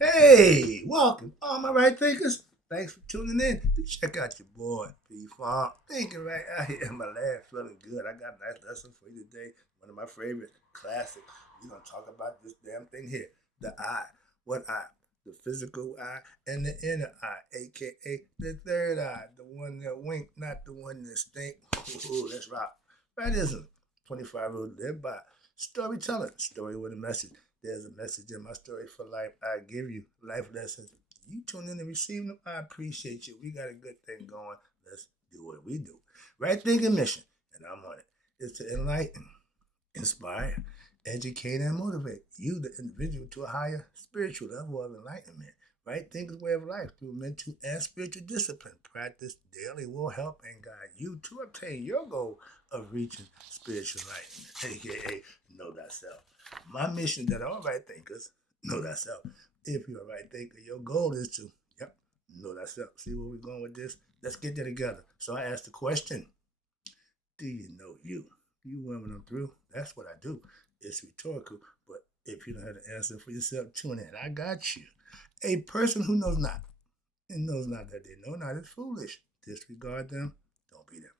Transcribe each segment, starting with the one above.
Hey, welcome, all my right thinkers. Thanks for tuning in to check out your boy, P Farm. Thinking right out here in my lab, feeling good. I got a nice lesson for you today. One of my favorite classics. We're going to talk about this damn thing here, the eye. What eye? The physical eye and the inner eye, aka the third eye, the one that wink, not the one that stink. Ooh, let's rock. Radism, 25 rules to live by. Storytelling, story with a message. There's a message in my story for life. I give you life lessons. You tune in and receive them. I appreciate you. We got a good thing going. Let's do what we do. Right thinking mission, and I'm on it, is to enlighten, inspire, educate, and motivate you, the individual, to a higher spiritual level of enlightenment. Right thinking way of life through mental and spiritual discipline. Practice daily will help and guide you to obtain your goal of reaching spiritual enlightenment, aka know thyself. My mission is that all right thinkers know thyself. If you're a right thinker, your goal is to, know thyself. See where we're going with this? Let's get there together. So I asked the question, do you know you? You women I'm through. That's what I do. It's rhetorical, but if you don't have the answer for yourself, tune in. I got you. A person who knows not and knows not that they know not is foolish. Disregard them, don't be them.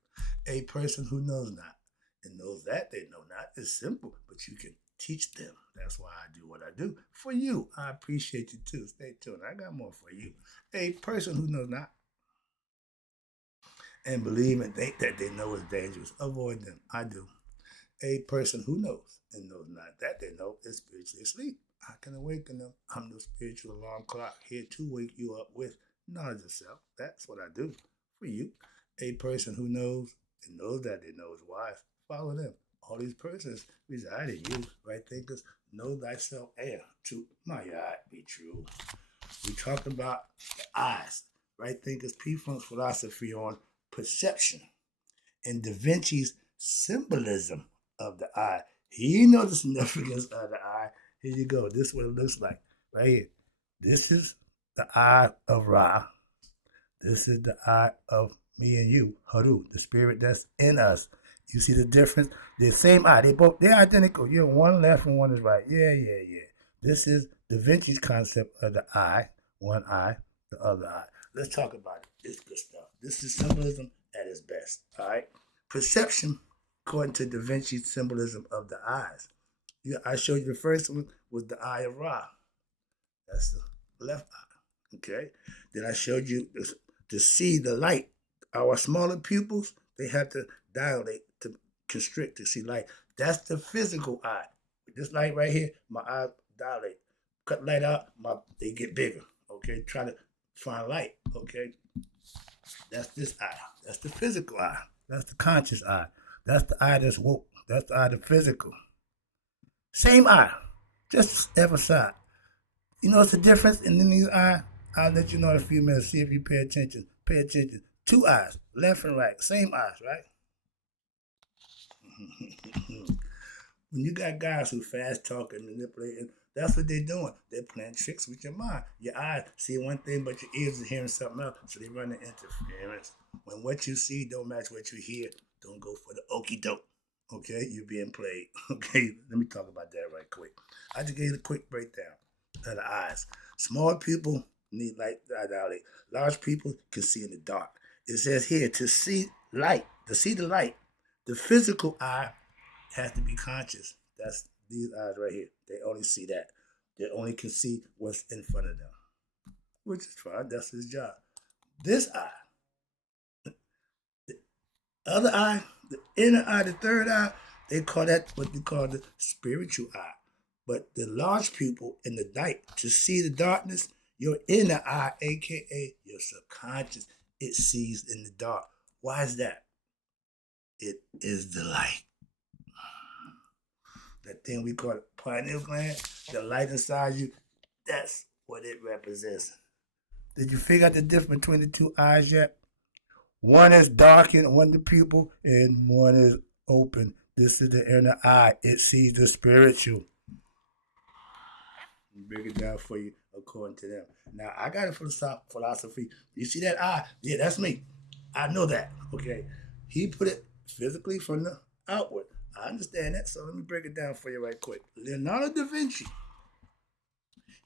A person who knows not and knows that they know not is simple, but you can teach them. That's why I do what I do. For you, I appreciate you too. Stay tuned. I got more for you. A person who knows not and believe and think that they know is dangerous, avoid them. I do. A person who knows and knows not that they know is spiritually asleep. I can awaken them. I'm the spiritual alarm clock here to wake you up with knowledge of self. That's what I do for you. A person who knows and knows that they know is wise. Follow them. All these persons reside in you, right thinkers. Know thyself and to my eye be true. We talked about the eyes, right thinkers, P-Funk's philosophy on perception and Da Vinci's symbolism of the eye. He knows the significance of the eye. Here you go. This is what it looks like. Right here. This is the eye of Ra. This is the eye of me and you, Haru, the spirit that's in us. You see the difference? The same eye. They're identical. You're one left and one is right. Yeah. This is Da Vinci's concept of the eye, one eye, the other eye. Let's talk about it. It's good stuff. This is symbolism at its best. All right. Perception, according to Da Vinci's symbolism of the eyes. I showed you the first one was the eye of Ra. That's the left eye. Okay. Then I showed you to see the light. Our smaller pupils, they have to dilate to constrict to see light. That's the physical eye. This light right here, my eye dilate. Cut light out, they get bigger. Okay. Try to find light. Okay. That's this eye. That's the physical eye. That's the conscious eye. That's the eye that's woke. That's the eye the physical. Same eye, just other side. You know what's the difference in these eyes? I'll let you know in a few minutes. See if you pay attention. Pay attention. Two eyes, left and right. Same eyes, right? When you got guys who fast talk and manipulating, that's what they're doing. They're playing tricks with your mind. Your eyes see one thing, but your ears are hearing something else, so they run the interference. When what you see don't match what you hear, don't go for the okey doke. Okay, you're being played. Okay, let me talk about that right quick. I just gave you a quick breakdown of the eyes. Small people need light dilate. Large people can see in the dark. It says here to see light, to see the light, the physical eye has to be conscious. That's these eyes right here. They only see that. They only can see what's in front of them, which is fine. That's his job. This eye, the other eye, the inner eye, the third eye, they call that what they call the spiritual eye. But the large people in the night, to see the darkness, your inner eye, aka your subconscious, it sees in the dark. Why is that? It is the light. That thing we call the pineal gland, the light inside you, that's what it represents. Did you figure out the difference between the two eyes yet? One is darkened, one the pupil, and one is open. This is the inner eye. It sees the spiritual. Break it down for you according to them. Now, I got a philosophy. You see that eye? Yeah, that's me. I know that. Okay. He put it physically from the outward. I understand that, so let me break it down for you right quick. Leonardo da Vinci,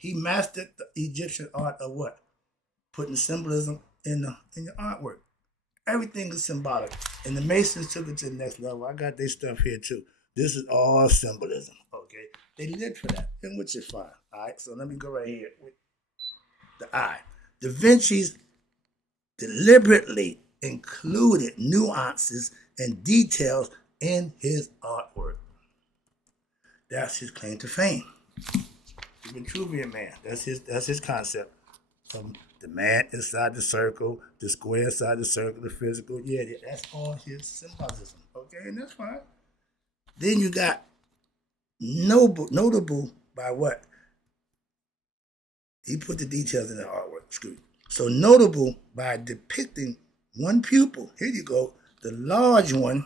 He mastered the Egyptian art of what? Putting symbolism in your artwork. Everything is symbolic. And the Masons took it to the next level. I got their stuff here too. This is all symbolism. Okay. They lived for that, and which is fine. All right. So let me go right here with the eye. Da Vinci's deliberately included nuances and details in his artwork. That's his claim to fame. The Vitruvian man. That's his concept. The man inside the circle, the square inside the circle, the physical. Yeah, that's all his symbolism. Okay, and that's fine. Then you got notable by what? He put the details in the artwork. Excuse me. So notable by depicting one pupil. Here you go. The large one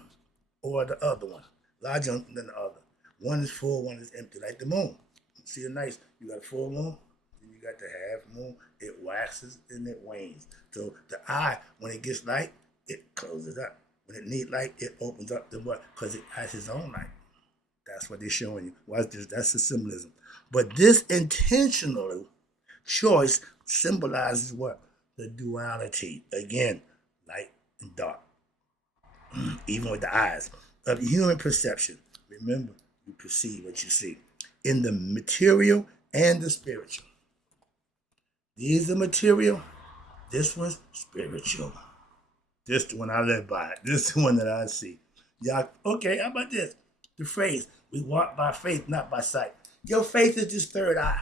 or the other one. Larger than the other. One is full, one is empty, like the moon. See the nice, you got a full moon, then you got the half moon. It waxes and it wanes. So the eye, when it gets light, it closes up. When it needs light, it opens up to what? Because it has its own light. That's what they're showing you. Watch this. That's the symbolism. But this intentional choice symbolizes what? The duality. Again, light and dark. Even with the eyes. Of human perception. Remember, you perceive what you see. In the material and the spiritual. These are material. This one's spiritual. This the one I live by. This the one that I see. Y'all, okay, how about this? The phrase, we walk by faith, not by sight. Your faith is this third eye.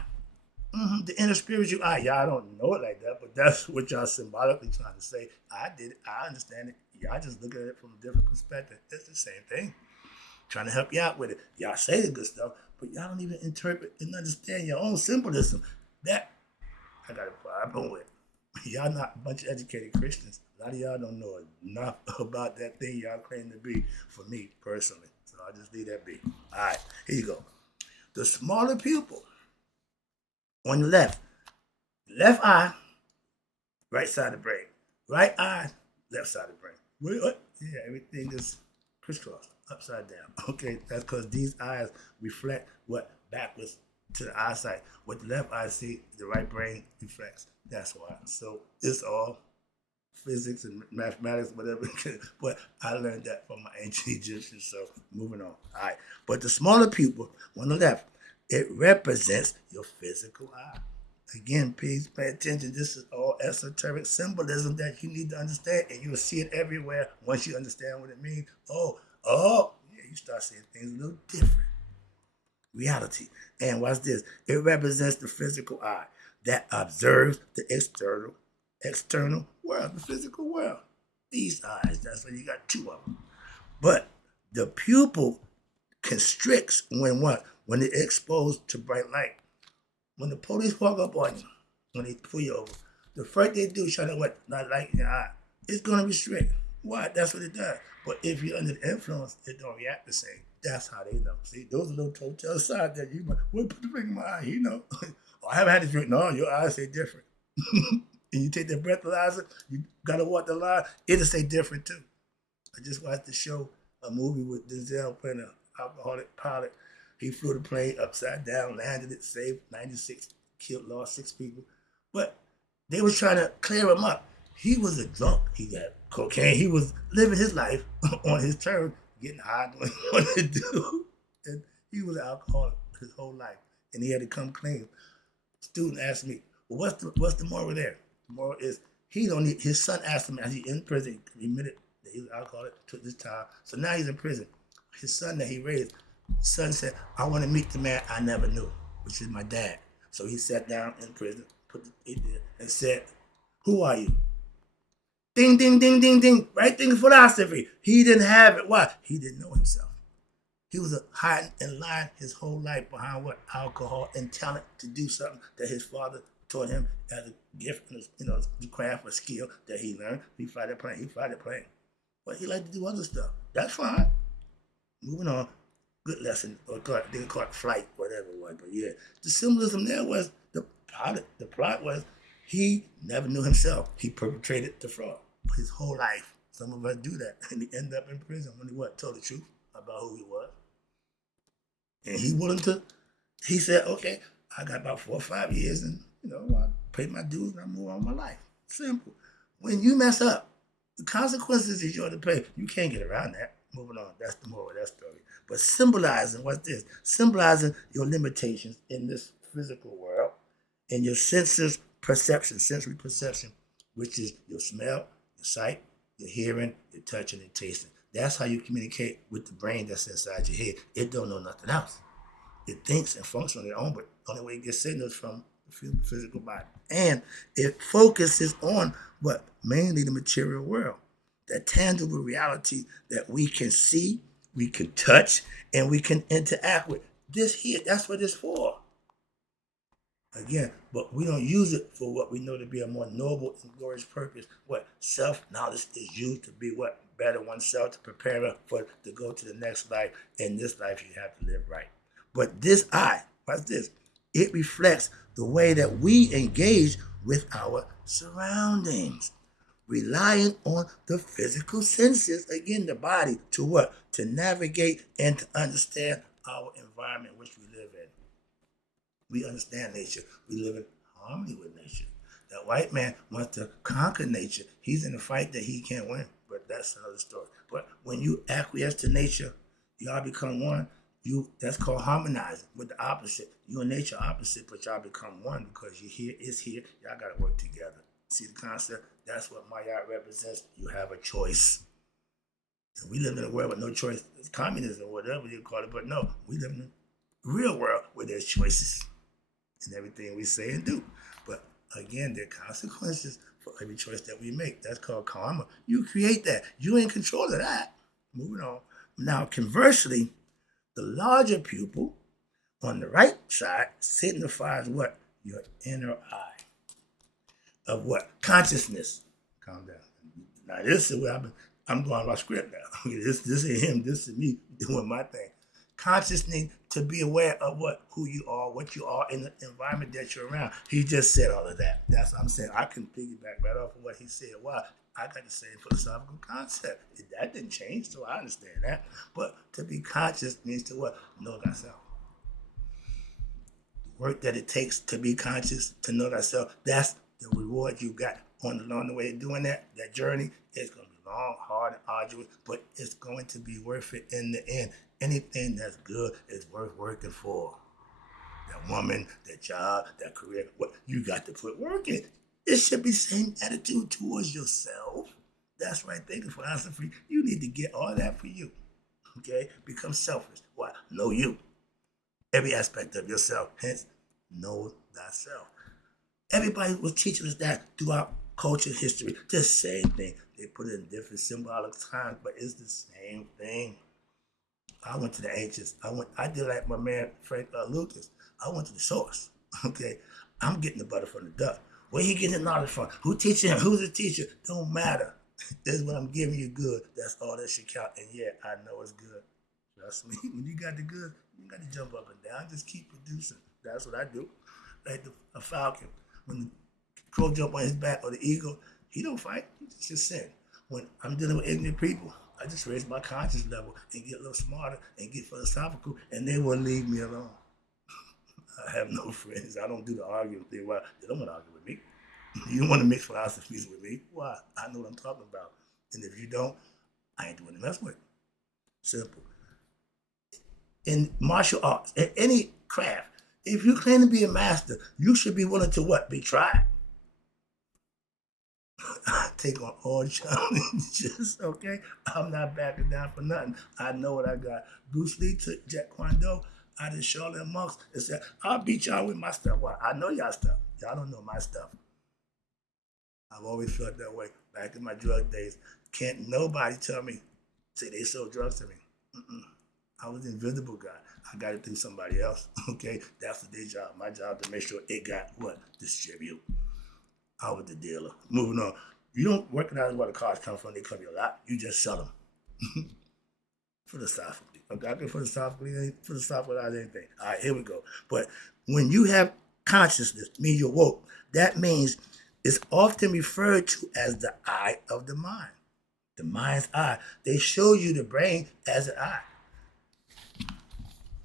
The inner spiritual eye. Y'all don't know it like that, but that's what y'all symbolically trying to say. I did it. I understand it. Y'all just look at it from a different perspective. It's the same thing. Trying to help you out with it. Y'all say the good stuff, but y'all don't even interpret and understand your own symbolism. That I got a problem with. Y'all not a bunch of educated Christians. A lot of y'all don't know enough about that thing y'all claim to be, for me personally. So I'll just leave that be. All right, here you go. The smaller pupil on the left eye, right side of the brain. Right eye, left side of the brain. What? Yeah, everything is crisscrossed, upside down. Okay, that's because these eyes reflect what? Backwards to the eyesight. What the left eye see, the right brain reflects. That's why. So it's all physics and mathematics, whatever. But I learned that from my ancient Egyptians. So moving on. All right. But the smaller pupil on the left, it represents your physical eye. Again, please pay attention. This is all esoteric symbolism that you need to understand, and you'll see it everywhere once you understand what it means. Oh, yeah, you start seeing things a little different. Reality. And watch this. It represents the physical eye that observes the external world, the physical world. These eyes, that's why you got two of them. But the pupil constricts when what? When it's exposed to bright light. When the police walk up on you, when they pull you over, the first they do is try to what? Not light in your eye. It's going to restrict. Why? That's what it does. But if you're under the influence, it don't react the same. That's how they know. See, those are little telltale signs that you might, well, put the finger in my eye, you know. Oh, I haven't had to drink. No, your eyes say different. And you take the breathalyzer, you got to walk the line, it'll say different too. I just watched the show, a movie with Denzel playing an alcoholic pilot. He flew the plane upside down, landed it, saved 96, lost 6 people. But they was trying to clear him up. He was a drunk. He got cocaine. He was living his life on his terms, getting high, doing what he do. And he was an alcoholic his whole life, and he had to come clean. Student asked me, well, what's the moral there? The moral is he don't need. His son asked him as he in prison. He admitted that he was an alcoholic. Took this time, so now he's in prison. His son that he raised, son said, "I want to meet the man I never knew, which is my dad." So he sat down in prison, and said, "Who are you?" Ding, ding, ding, ding, ding. Right thing of philosophy. He didn't have it. Why? He didn't know himself. He was hiding and lying his whole life behind what? Alcohol and talent to do something that his father taught him as a gift, the craft or skill that he learned. He tried it playing. But he liked to do other stuff. That's fine. Moving on. Good lesson. Or didn't call it flight, whatever it was. But yeah, the symbolism there was the plot was he never knew himself. He perpetrated the fraud his whole life. Some of us do that, and he end up in prison when he told the truth about who he was. And he said, okay, I got about 4 or 5 years, and I pay my dues and I move on with my life. Simple. When you mess up, the consequences is yours to pay. You can't get around that. Moving on. That's the moral of that story. But symbolizing, what's this? Symbolizing your limitations in this physical world and your senses perception, sensory perception, which is your smell, your sight, your hearing, your touching, and tasting. That's how you communicate with the brain that's inside your head. It don't know nothing else. It thinks and functions on its own, but the only way it gets signals from the physical body. And it focuses on what? Mainly the material world. That tangible reality that we can see, we can touch, and we can interact with. This here, that's what it's for. Again, but we don't use it for what we know to be a more noble and glorious purpose. What? Self-knowledge is used to be what? Better oneself, to prepare for to go to the next life. In this life, you have to live right. But this I, what's this? It reflects the way that we engage with our surroundings, relying on the physical senses, again, the body, to what? To navigate and to understand our environment which we live in. We understand nature. We live in harmony with nature. That white man wants to conquer nature. He's in a fight that he can't win, but that's another story. But when you acquiesce to nature, y'all become one. That's called harmonizing with the opposite. You and nature opposite, but y'all become one because you're here, it's here. Y'all got to work together. See the concept? That's what WRIGHT represents. You have a choice. And we live in a world with no choice. It's communism, whatever you call it, but no, we live in a real world where there's choices in everything we say and do. But again, there are consequences for every choice that we make. That's called karma. You create that. You in control of that. Moving on. Now, conversely, the larger pupil on the right side signifies what? Your inner eye. Of what? Consciousness. Calm down. Now, this is where I'm going by script now. This is him. This is me doing my thing. Consciousness, to be aware of who you are, what you are in the environment that you're around. He just said all of that. That's what I'm saying. I can piggyback right off of what he said. Why? I got the same philosophical concept. That didn't change, so I understand that. But to be conscious means to what? Know thyself. The work that it takes to be conscious, to know thyself, that's the reward you got along the way of doing that journey. It's going to be long, hard, and arduous, but it's going to be worth it in the end. Anything that's good is worth working for. That woman, that job, that career, what you got to put work in. It should be the same attitude towards yourself. That's right, thinking philosophy. You need to get all that for you. Okay? Become selfish. Why? Know you. Every aspect of yourself. Hence, know thyself. Everybody was teaching us that throughout culture history. The same thing. They put it in different symbolic times, but it's the same thing. I went to the ancients. I did like my man Frank Lucas. I went to the source. Okay, I'm getting the butter from the duck. Where he getting the knowledge from? Who teaching him? Who's the teacher? Don't matter. This is what I'm giving you good. That's all that should count. And yeah, I know it's good. Trust me. When you got the good, you got to jump up and down. Just keep producing. That's what I do. Like a falcon. When the crow jump on his back or the eagle, he don't fight. He just sing. When I'm dealing with ignorant people, I just raise my conscious level and get a little smarter and get philosophical, and they will leave me alone. I have no friends. I don't do the arguing thing. Why? They don't want to argue with me. You don't want to mix philosophies with me. Why? I know what I'm talking about. And if you don't, I ain't doing the mess with. Simple. In martial arts, in any craft, if you claim to be a master, you should be willing to what? Be tried. I take on all challenges, okay? I'm not backing down for nothing. I know what I got. Bruce Lee took Jeet Kune Do out of Shaolin monks and said, I'll beat y'all with my stuff. Why? I know y'all stuff. Y'all don't know my stuff. I've always felt that way. Back in my drug days, can't nobody tell me, say they sold drugs to me. I was an invisible guy. I got it through somebody else, okay? That's their job. My job to make sure it got what? Distribute. I was the dealer. Moving on. You don't recognize where the cars come from. They come your lot. You just sell them. Philosophically. Okay, I can philosophical anything. All right, here we go. But when you have consciousness, mean you're woke, that means it's often referred to as the eye of the mind. The mind's eye. They show you the brain as an eye.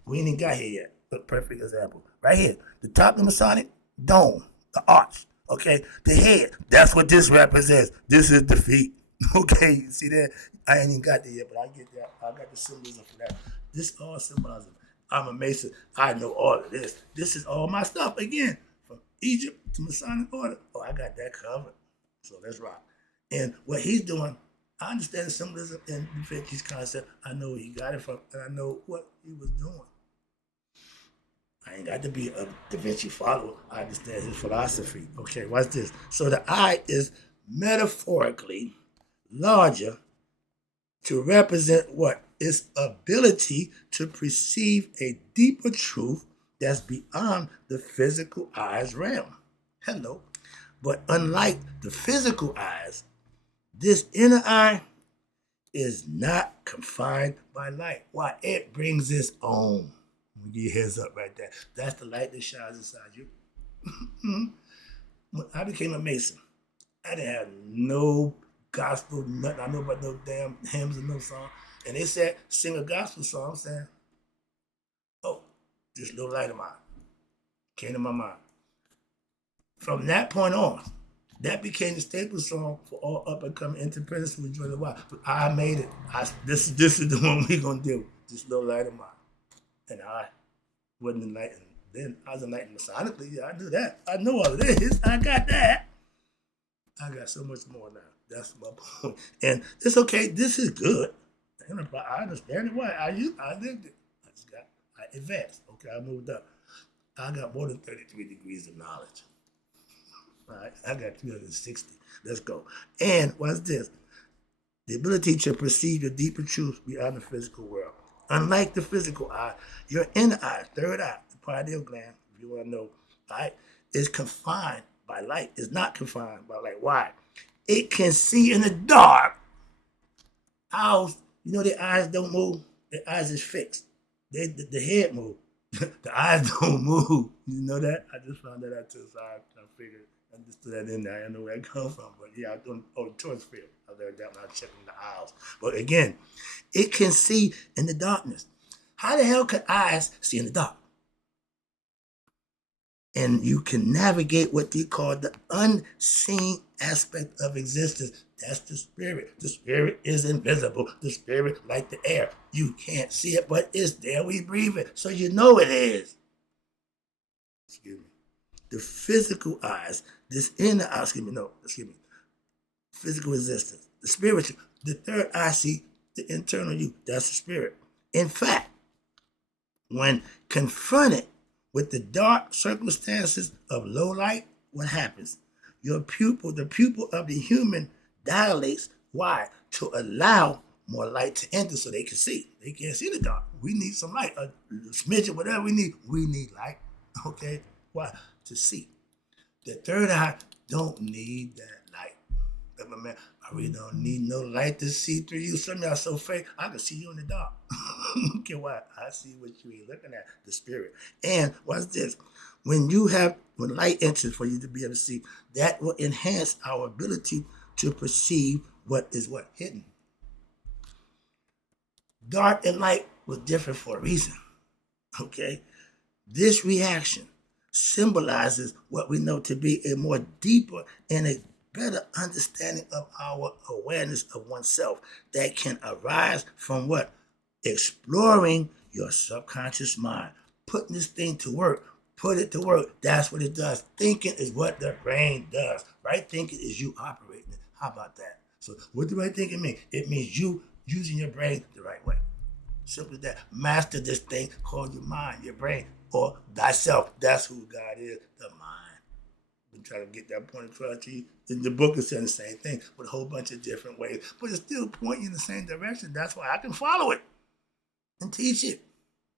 We ain't got here yet. A perfect example. Right here. The top of the Masonic dome, the arch. Okay, the head. That's what this represents. This is defeat. Okay, you see that? I ain't even got there yet, but I get that. I got the symbolism for that. This all symbolism. I'm a Mason. I know all of this. This is all my stuff again, from Egypt to Masonic order. Oh, I got that covered. So let's rock. And what he's doing, I understand the symbolism and Da Vinci's concept. I know where he got it from, and I know what he was doing. I ain't got to be a Da Vinci follower. I understand his philosophy. Okay, watch this. So the eye is metaphorically larger to represent what? Its ability to perceive a deeper truth that's beyond the physical eye's realm. Hello. But unlike the physical eyes, this inner eye is not confined by light. Why? It brings its own. Give you a heads up right there. That's the light that shines inside you. When I became a Mason, I didn't have no gospel, nothing. I know about no damn hymns and no song. And they said, sing a gospel song. I'm saying, oh, this little light of mine came to my mind. From that point on, that became the staple song for all up and coming independents who enjoy the wild. But I made it. This is the one we're gonna do. This little light of mine. And I wasn't enlightened then. I was enlightened Masonically. Yeah, I knew that. I know all of this. I got that. I got so much more now. That's my point. And it's okay. This is good. I understand it. Why? I lived it. I advanced. Okay, I moved up. I got more than 33 degrees of knowledge. All right, I got 360. Let's go. And what's this? The ability to perceive the deeper truth beyond the physical world. Unlike the physical eye, your inner eye, third eye, the pineal gland, if you want to know, right, is confined by light. It's not confined by light. Why? It can see in the dark. Owls, you know their eyes don't move. Their eyes is fixed. The head move. The eyes don't move. You know that? I just found that out too, so I figured I just threw that in there. I don't know where it comes from, but yeah, I don't. Oh, the torch field. I learned that when I was checking the owls. But again, it can see in the darkness. How the hell can eyes see in the dark? And you can navigate what they call the unseen aspect of existence. That's the spirit. The spirit is invisible. The spirit, like the air, you can't see it, but it's there. We breathe it, so you know it is. Excuse me. The physical eyes, this inner eye, physical existence. The spiritual, the third eye see the internal you. That's the spirit. In fact, when confronted with the dark circumstances of low light, what happens? Your pupil, the pupil of the human dilates. Why? To allow more light to enter so they can see. They can't see the dark. We need some light. A smidgen, whatever we need light. Okay? Why? To see. The third eye don't need that light. Man, I really don't need no light to see through you. Some of y'all so fake, I can see you in the dark. Okay, why? I see what you ain't looking at, the spirit. And what's this? When light enters for you to be able to see, that will enhance our ability to perceive what is hidden. Dark and light was different for a reason. Okay? This reaction symbolizes what we know to be a more deeper and a better understanding of our awareness of oneself that can arise from what? Exploring your subconscious mind. Putting this thing to work. Put it to work. That's what it does. Thinking is what the brain does. Right thinking is you operating it. How about that? So what do right thinking mean? It means you using your brain the right way. Simple as that. Master this thing called your mind, your brain, or thyself. That's who God is, the mind. I'm trying to get that point across to you. The book is saying the same thing with a whole bunch of different ways, but it's still pointing in the same direction. That's why I can follow it and teach it.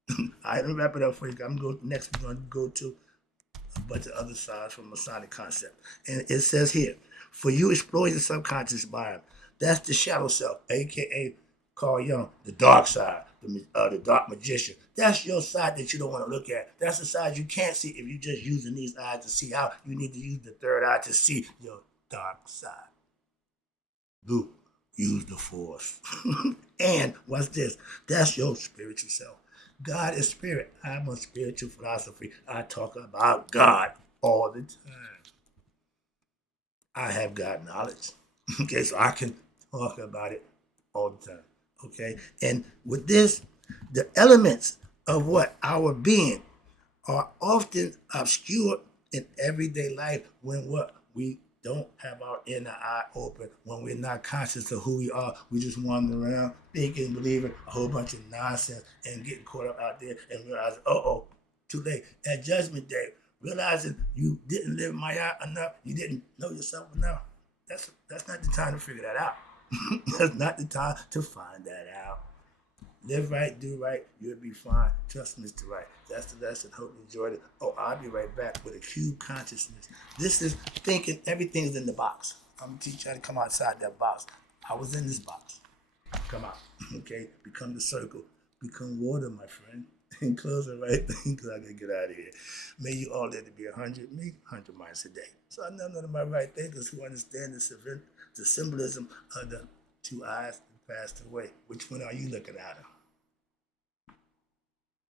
All right, let me wrap it up for you. Next, we're going to go to a bunch of other sides from Masonic concept. And it says here, for you exploring the subconscious mind, that's the shadow self, a.k.a. Carl Jung, the dark side, the dark magician. That's your side that you don't want to look at. That's the side you can't see if you're just using these eyes to see out. You need to use the third eye to see your dark side. Luke, use the force. And what's this? That's your spiritual self. God is spirit. I'm a spiritual philosophy. I talk about God all the time. I have God knowledge. Okay, so I can talk about it all the time. Okay, and with this, the elements of what our being are often obscured in everyday life when what we don't have our inner eye open, when we're not conscious of who we are. We just wander around thinking, believing a whole bunch of nonsense and getting caught up out there and realizing, too late. At Judgment Day, realizing you didn't live Maya enough, you didn't know yourself enough. That's not the time to figure that out. That's not the time to find that out. Live right, do right, you'll be fine. Trust Mr. Right. That's the lesson. Hope you enjoyed it. Oh, I'll be right back with a cube consciousness. This is thinking everything's in the box. I'm going to teach you how to come outside that box. I was in this box. Come out. Okay? Become the circle. Become water, my friend. And close the right thing because I got to get out of here. May you all live to be 100, me, 100 miles a day. So I know none of my right thinkers who understand the symbolism of the two eyes that passed away. Which one are you looking at?